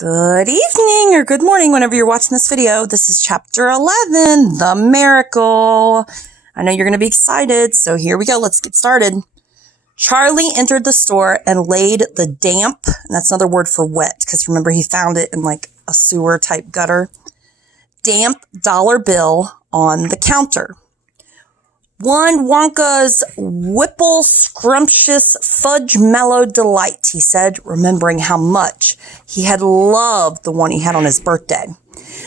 Good evening or good morning whenever you're watching this video. This is chapter 11, The Miracle. I know you're going to be excited, so here we go. Let's get started. Charlie entered the store and laid the damp, and that's another word for wet, because remember he found it in like a sewer type gutter, damp dollar bill on the counter. One Wonka's Whipple Scrumptious Fudge Mellow Delight, he said, remembering how much he had loved the one he had on his birthday.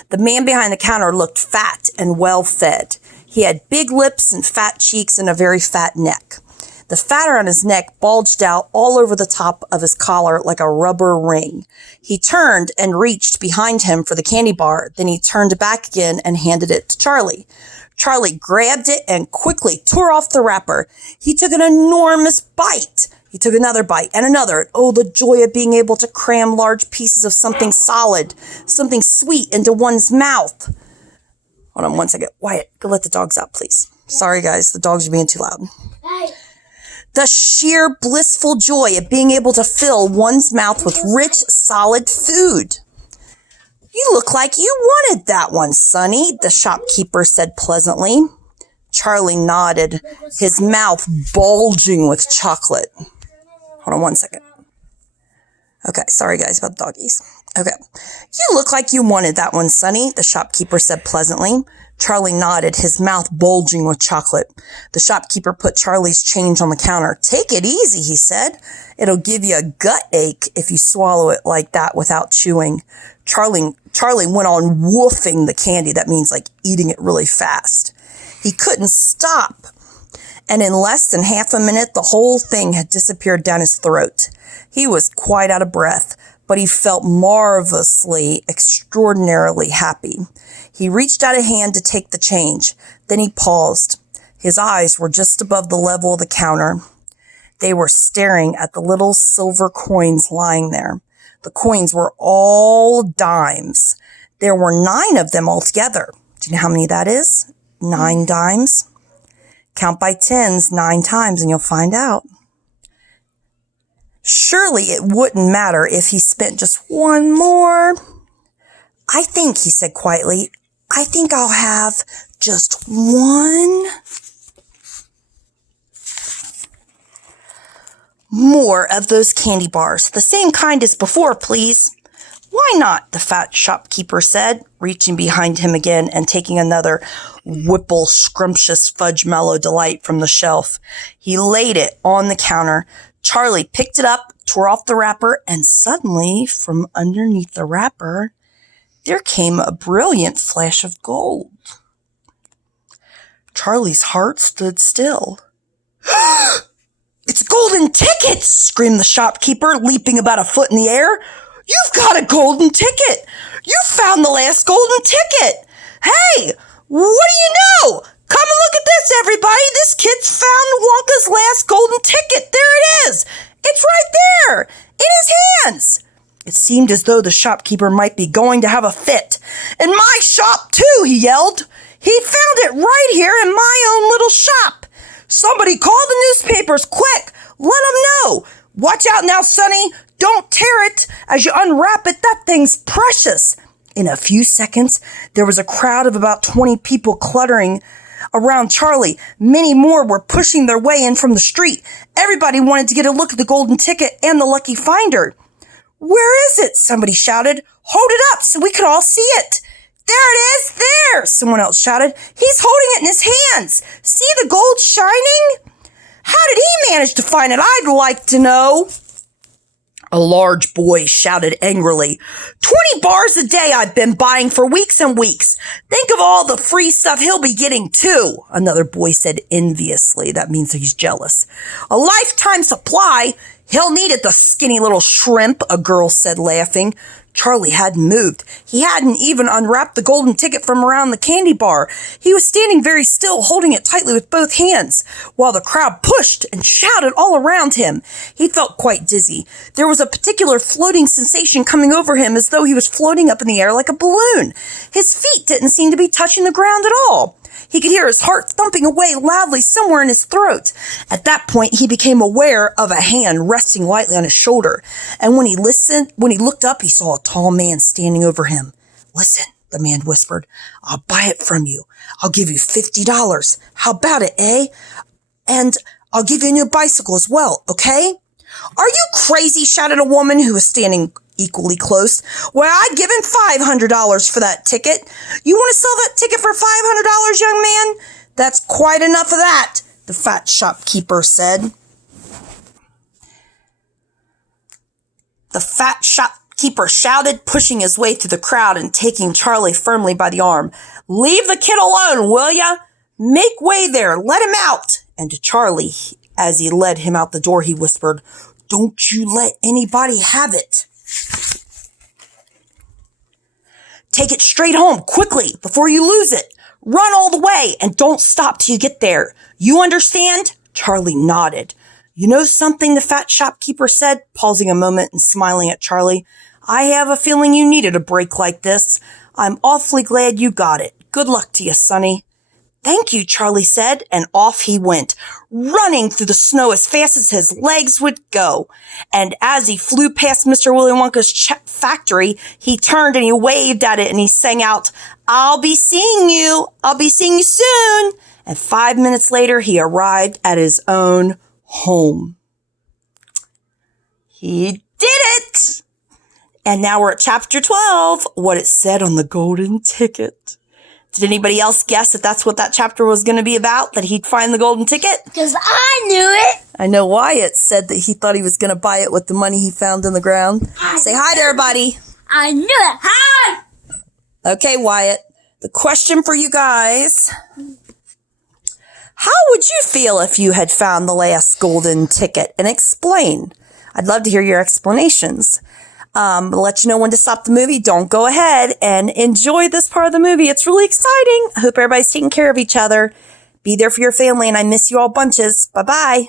The man behind the counter looked fat and well-fed. He had big lips and fat cheeks and a very fat neck. The fat around his neck bulged out all over the top of his collar like a rubber ring. He turned and reached behind him for the candy bar. Then he turned back again and handed it to Charlie. Charlie grabbed it and quickly tore off the wrapper. He took an enormous bite. He took another bite and another. Oh, the joy of being able to cram large pieces of something solid, something sweet into one's mouth. Hold on one second. Wyatt, go let the dogs out, please. Sorry, guys. The dogs are being too loud. The sheer blissful joy of being able to fill one's mouth with rich, solid food. You look like you wanted that one, Sonny, the shopkeeper said pleasantly. Charlie nodded, his mouth bulging with chocolate. Hold on one second. Okay, sorry guys about the doggies. Okay. You look like you wanted that one, Sonny, the shopkeeper said pleasantly. Charlie nodded, his mouth bulging with chocolate. The shopkeeper put Charlie's change on the counter. Take it easy, he said. It'll give you a gut ache if you swallow it like that without chewing. Charlie went on woofing the candy. That means like eating it really fast. He couldn't stop. And in less than half a minute, the whole thing had disappeared down his throat. He was quite out of breath, but he felt marvelously, extraordinarily happy. He reached out a hand to take the change. Then he paused. His eyes were just above the level of the counter. They were staring at the little silver coins lying there. The coins were all dimes. There were 9 of them altogether. Do you know how many that is? 9 dimes. Count by tens 9 times and you'll find out. Surely it wouldn't matter if he spent just one more. I think, he said quietly, I think I'll have just one more of those candy bars. The same kind as before, please. Why not? The fat shopkeeper said, reaching behind him again and taking another Whipple Scrumptious Fudge Mellow Delight from the shelf. He laid it on the counter. Charlie picked it up, tore off the wrapper, and suddenly, from underneath the wrapper, there came a brilliant flash of gold. Charlie's heart stood still. It's a golden ticket! Screamed the shopkeeper, leaping about a foot in the air. You've got a golden ticket! You found the last golden ticket! Hey, what do you know? Come and look at this, everybody! This kid's found Wonka's last golden ticket! There it is! It's right there! In his hands! It seemed as though the shopkeeper might be going to have a fit. In my shop, too, he yelled. He found it right here in my own little shop. Somebody call the newspapers, quick! Let them know! Watch out now, Sonny! Don't tear it! As you unwrap it, that thing's precious! In a few seconds, there was a crowd of about 20 people cluttering around Charlie. Many more were pushing their way in from the street. Everybody wanted to get a look at the golden ticket and the lucky finder. Where is it? Somebody shouted. Hold it up so we could all see it. There it is, there, someone else shouted. He's holding it in his hands. See the gold shining? How did he manage to find it? I'd like to know. A large boy shouted angrily. 20 bars a day I've been buying for weeks and weeks. Think of all the free stuff he'll be getting too, another boy said enviously. That means he's jealous. A lifetime supply. He'll need it, the skinny little shrimp, a girl said laughing. Charlie hadn't moved. He hadn't even unwrapped the golden ticket from around the candy bar. He was standing very still, holding it tightly with both hands, while the crowd pushed and shouted all around him. He felt quite dizzy. There was a particular floating sensation coming over him as though he was floating up in the air like a balloon. His feet didn't seem to be touching the ground at all. He could hear his heart thumping away loudly somewhere in his throat. At that point, he became aware of a hand resting lightly on his shoulder. And when he looked up, he saw a tall man standing over him. "Listen," the man whispered. "I'll buy it from you. I'll give you $50. How about it, eh? And I'll give you a new bicycle as well, okay?" "Are you crazy?" shouted a woman who was standing equally close. "Well, I'd give him $500 for that ticket." "You want to sell that ticket for $500, young man?" "That's quite enough of that," the fat shopkeeper said. The fat shopkeeper shouted, pushing his way through the crowd and taking Charlie firmly by the arm. "Leave the kid alone, will ya? Make way there, let him out." And to Charlie, as he led him out the door, he whispered, "Don't you let anybody have it. Take it straight home, quickly, before you lose it. Run all the way, and don't stop till you get there. You understand?" Charlie nodded. "You know something?" the fat shopkeeper said, pausing a moment and smiling at Charlie. "I have a feeling you needed a break like this. I'm awfully glad you got it. Good luck to you, Sonny." "Thank you," Charlie said, and off he went, running through the snow as fast as his legs would go. And as he flew past Mr. Willy Wonka's factory, he turned and he waved at it and he sang out, "I'll be seeing you. I'll be seeing you soon." And 5 minutes later, he arrived at his own home. He did it! And now we're at chapter 12, what it said on the golden ticket. Did anybody else guess that that's what that chapter was going to be about? That he'd find the golden ticket? Because I knew it. I know Wyatt said that he thought he was going to buy it with the money he found in the ground. Say hi to everybody. I knew it. Hi! Okay, Wyatt. The question for you guys. How would you feel if you had found the last golden ticket? And explain. I'd love to hear your explanations. Let you know when to stop the movie. Don't go ahead and enjoy this part of the movie. It's really exciting. I hope everybody's taking care of each other. Be there for your family, and I miss you all bunches. Bye-bye.